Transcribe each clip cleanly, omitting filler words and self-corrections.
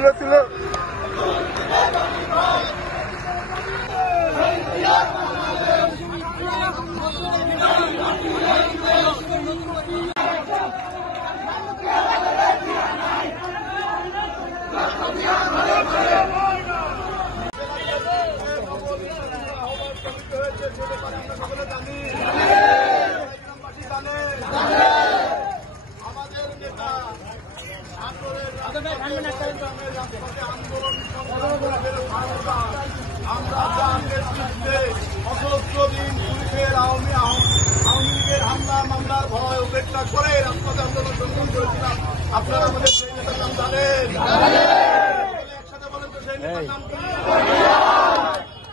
তুলে তুলে অসহস্র দিন পুলিশের আওয়ামী লীগের হামলা মামলার ভয় উপেক্ষা করে রাজপথে আন্দোলন সংগ্রাম করেছিলাম। আপনারা আমাদের সেই নেতার নাম জানেন? একসাথে বলেন তো সেই নেতার নাম কি?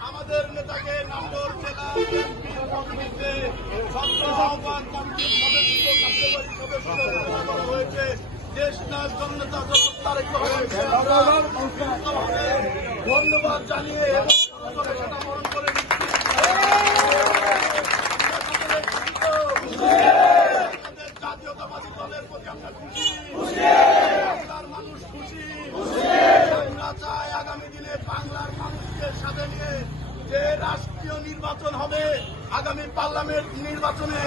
আমাদের নেতাকে নাটোর জেলা বিএনপির কমিটিতে ছাত্র আহ্বান কমিটির কার্যকরী সদস্য করা হয়েছে। দেশ নায়ক জননেতা তারেক রহমানকে ধন্যবাদ জানিয়ে এবং সেটা বরণ করে জাতীয়তাবাদী দলের প্রতি আমরা খুশি, বাংলার মানুষ খুশি। আমরা চাই আগামী দিনে বাংলার মানুষকে সাথে নিয়ে যে রাষ্ট্রীয় নির্বাচন হবে, আগামী পার্লামেন্ট নির্বাচনে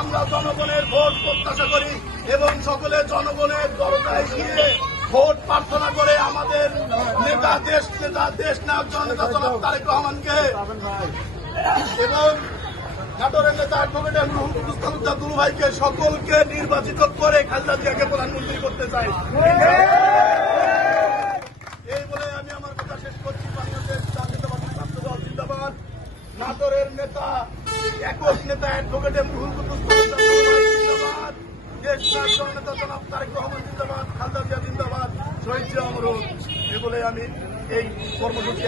আমরা জনগণের ভোট প্রত্যাশা করি এবং সকলে জনগণের দরজায় গিয়ে ভোট প্রার্থনা করে আমাদের নেতা দেশ নায়ক জননেতা জনাব তারেক রহমানকে এবং নাটোরের নেতা অ্যাডভোকেট রুহুল কুদ্দুস তালুকদার দুলু ভাইকে সকলকে নির্বাচিত করে খালেদা জিয়াকে প্রধানমন্ত্রী করতে চাই। এই বলে আমি আমার কথা শেষ করছি। বাংলাদেশ জাতীয়তাবাদী ছাত্র দল জিন্দাবাদ। নাটোরের নেতা একক নেতা অ্যাডভোকেট রুহুল কুদ্দুস তালুকদার দুলু ভাই জিন্দাবাদ। দেশ নায়ক জননেতা জনাব তারেক রহমান জিন্দাবাদ। খালেদা জিয়া জিন্দাবাদ। শহীদ জিয়া অমর হোক। এই বলে আমি এই কর্মসূচি